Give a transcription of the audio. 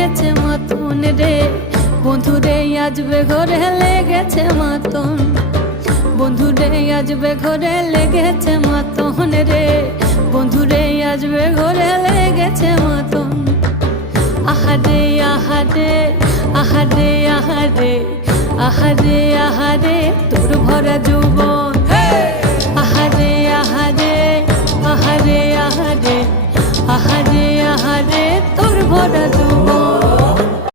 লেগেছে মতন রে, বন্ধুরে আসবে ঘরে লেগেছে মতন, বন্ধুরে আসবে ঘরে লেগেছে মতন রে, বন্ধুরে আসবে ঘরে লেগেছে মতন। আহারে আহারে আহারে আহারে আহারে আহারে তোর ভরা যৌবন